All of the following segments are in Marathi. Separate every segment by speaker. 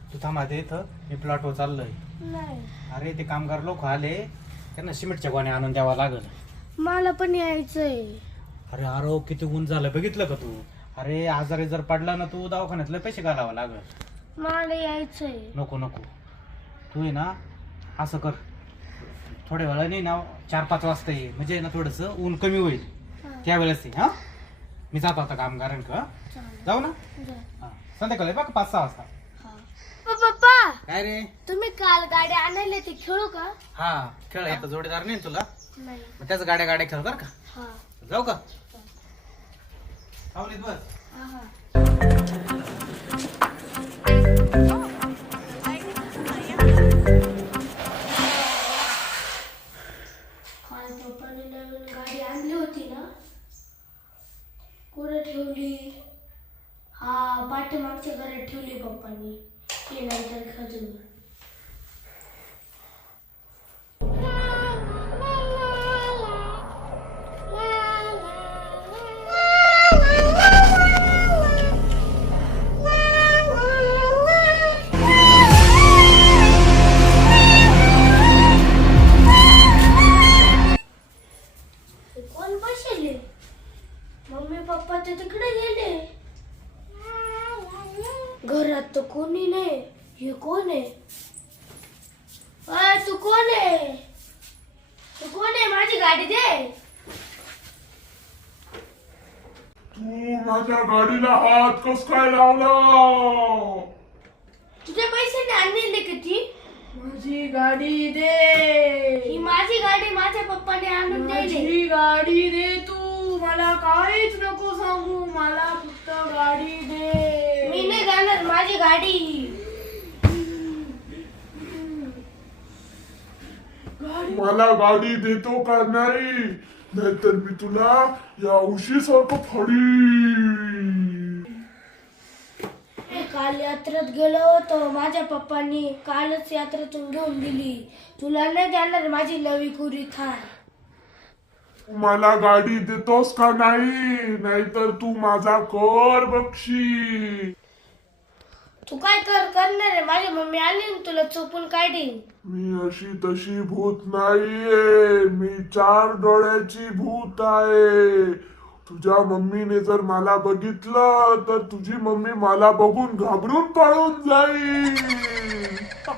Speaker 1: तू थांब आधी इथं, मी प्लॉटवर चाललोय.
Speaker 2: नाही
Speaker 1: अरे ते कामगार लोक आले, त्यांना सिमेंटच्या गोण्या आणून द्यावा लागल.
Speaker 2: मला पण यायचंय.
Speaker 1: अरे अरे किती ऊन झालं बघितलं का तू? अरे आजारी जर पडला ना तू दवाखान्यातले पैसे घालावा लागल.
Speaker 2: मला यायचंय.
Speaker 1: नको नको, तू आहे ना असं कर, थोड्या वेळाने ना 4-5 वाजता ये, म्हणजे ना थोडस ऊन कमी होईल त्यावेळेस ये. हा मी जातो आता कामगारांक. जाऊ ना. हा संध्याकाळी बघ 5-6 वाजता.
Speaker 2: पप्पा
Speaker 1: काय रे?
Speaker 2: तुम्ही काल गाडी आणायला ते खेळू का?
Speaker 1: हा खेळ, आता जोडीदार नाही तुला,
Speaker 2: नाही.
Speaker 1: मग त्याच गाड्या गाड्या खेळ बर का.
Speaker 2: हा
Speaker 1: जाऊ का? सावलीत बस.
Speaker 2: काल पप्पाने नवीन गाडी आणली होती ना, कुठे ठेवली? हा पाठीमागच्या घरात ठेवली पप्पांनी. ते नंतर खजूर. कोण बसले? मम्मी पप्पा ते तिकडे गेले. घरात तर कोणी नाही. हे कोण आहे? तू कोण आहे? तू कोण आहे? माझी गाडी दे.
Speaker 3: तू माझ्या गाडीला हात कस काय लावला?
Speaker 2: तुझ्या पैशाने आणलेली का ती?
Speaker 4: माझी गाडी दे.
Speaker 2: ही माझी गाडी माझ्या पप्पाने आणून दिली.
Speaker 4: माझी गाडी दे. तू मला काहीच नको सांगू, मला फक्त गाडी दे.
Speaker 2: मी नाही जाणार. माझी गाडी.
Speaker 3: मला गाडी देतो का नाही, नाहीतर मी तुला या उशीसारखं फडी.
Speaker 2: काल यात्रेत गेलो होतो. माझ्या पप्पांनी कालच यात्रेतून घेऊन दिली. तुला नाही देणार माझी नवी कुरी थार.
Speaker 3: मला गाडी देतोस का नाही, नाहीतर तू माझा कर बक्षी.
Speaker 2: तू काय करणार आहे? माझी मम्मी आली ना तुला चोपून काढीन.
Speaker 3: मी अशी तशी भूत नाहीये, मी 4 डोळ्याची भूत आहे. तुझ्या मम्मीने जर मला बघितलं तर तुझी मम्मी मला बघून घाबरून पळून जाईल.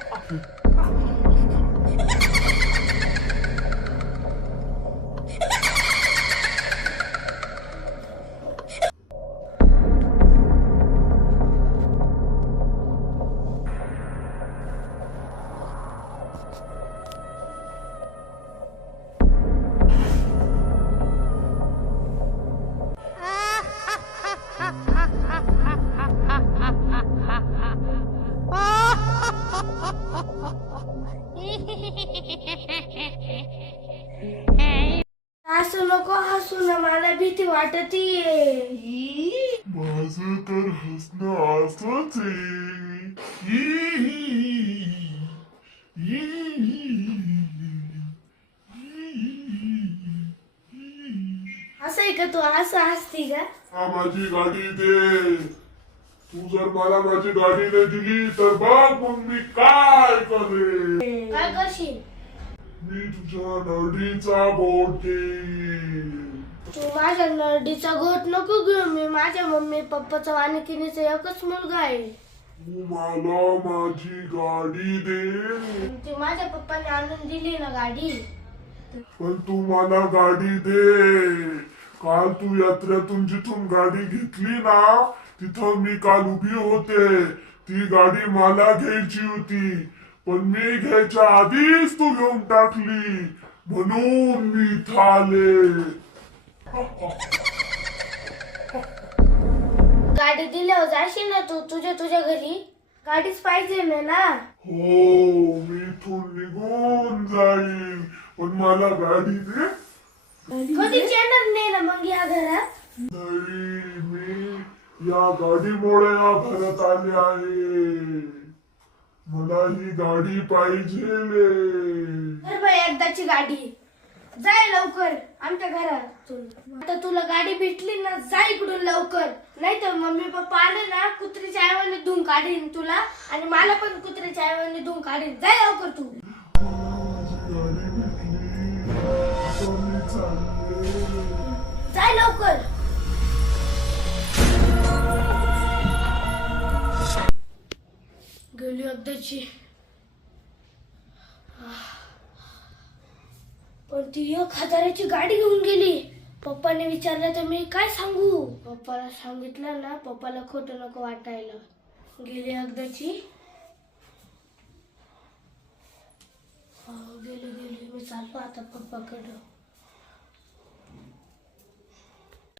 Speaker 2: हसू नको हसू ना, मला भीती वाटतीये.
Speaker 3: माझं तर हसणं असंच आहे.
Speaker 2: असं आहे का? तू असं हसती का?
Speaker 3: हा माझी गाडी दे. तू जर मला माझी गाडी नाही दिली तर बघ मग मी काय करेन.
Speaker 2: काय करशील?
Speaker 3: मी तुझ्या नडीचा बोट घेईन.
Speaker 2: तू माझ्या नरडीचा गोट नको घेऊ. मी माझ्या मम्मी पप्पाचा वानिकिनीचा एकच मुलगा आहे.
Speaker 3: तू मला माझी गाडी दे.
Speaker 2: ती माझ्या पप्पाने आणून दिली ना गाडी.
Speaker 3: पण तू मला गाडी दे. काल तू यात्रेतून जिथून गाडी घेतली ना, तिथं मी काल उभी होते. ती गाडी मला घ्यायची होती, पण मी घ्यायच्या आधीच तू घेऊन टाकली, म्हणून मी इथं आले.
Speaker 2: गाडी दिल्यावर जाशील ना तू तुझ्या घरी? गाडीच पाहिजे ना.
Speaker 3: हो मी इथून निघून जाईल, पण मला गाडी दे.
Speaker 2: कधीच येणार नाही ना मग या घरात?
Speaker 3: नाही, मी या गाडीमुळे या घरात आले आहे. मला ही गाडी पाहिजे.
Speaker 2: तर बाई एकदाची गाडी. जाय लवकर आमच्या घरातून. आता तुला गाडी भेटली ना, जा इकडून लवकर. लवकर, नाही तर मम्मी पप्पा आले ना कुत्रीच्या आईवाने धुवून काढीन तुला आणि मला पण कुत्रीच्या आईवाने धुवून काढीन. जाय लवकर तू.
Speaker 3: माझी गाडी भेटली. आता मी चालले.
Speaker 2: जाय लवकर. गेली एकदाची. पण ती 1,000ची गाडी घेऊन गेली. पप्पाने विचारलं तर मी काय सांगू. पप्पाला सांगितलं ना, पप्पाला खोटं नको वाटायला. गेली एकदाची. गेली मी चाललो आता पप्पाकडं.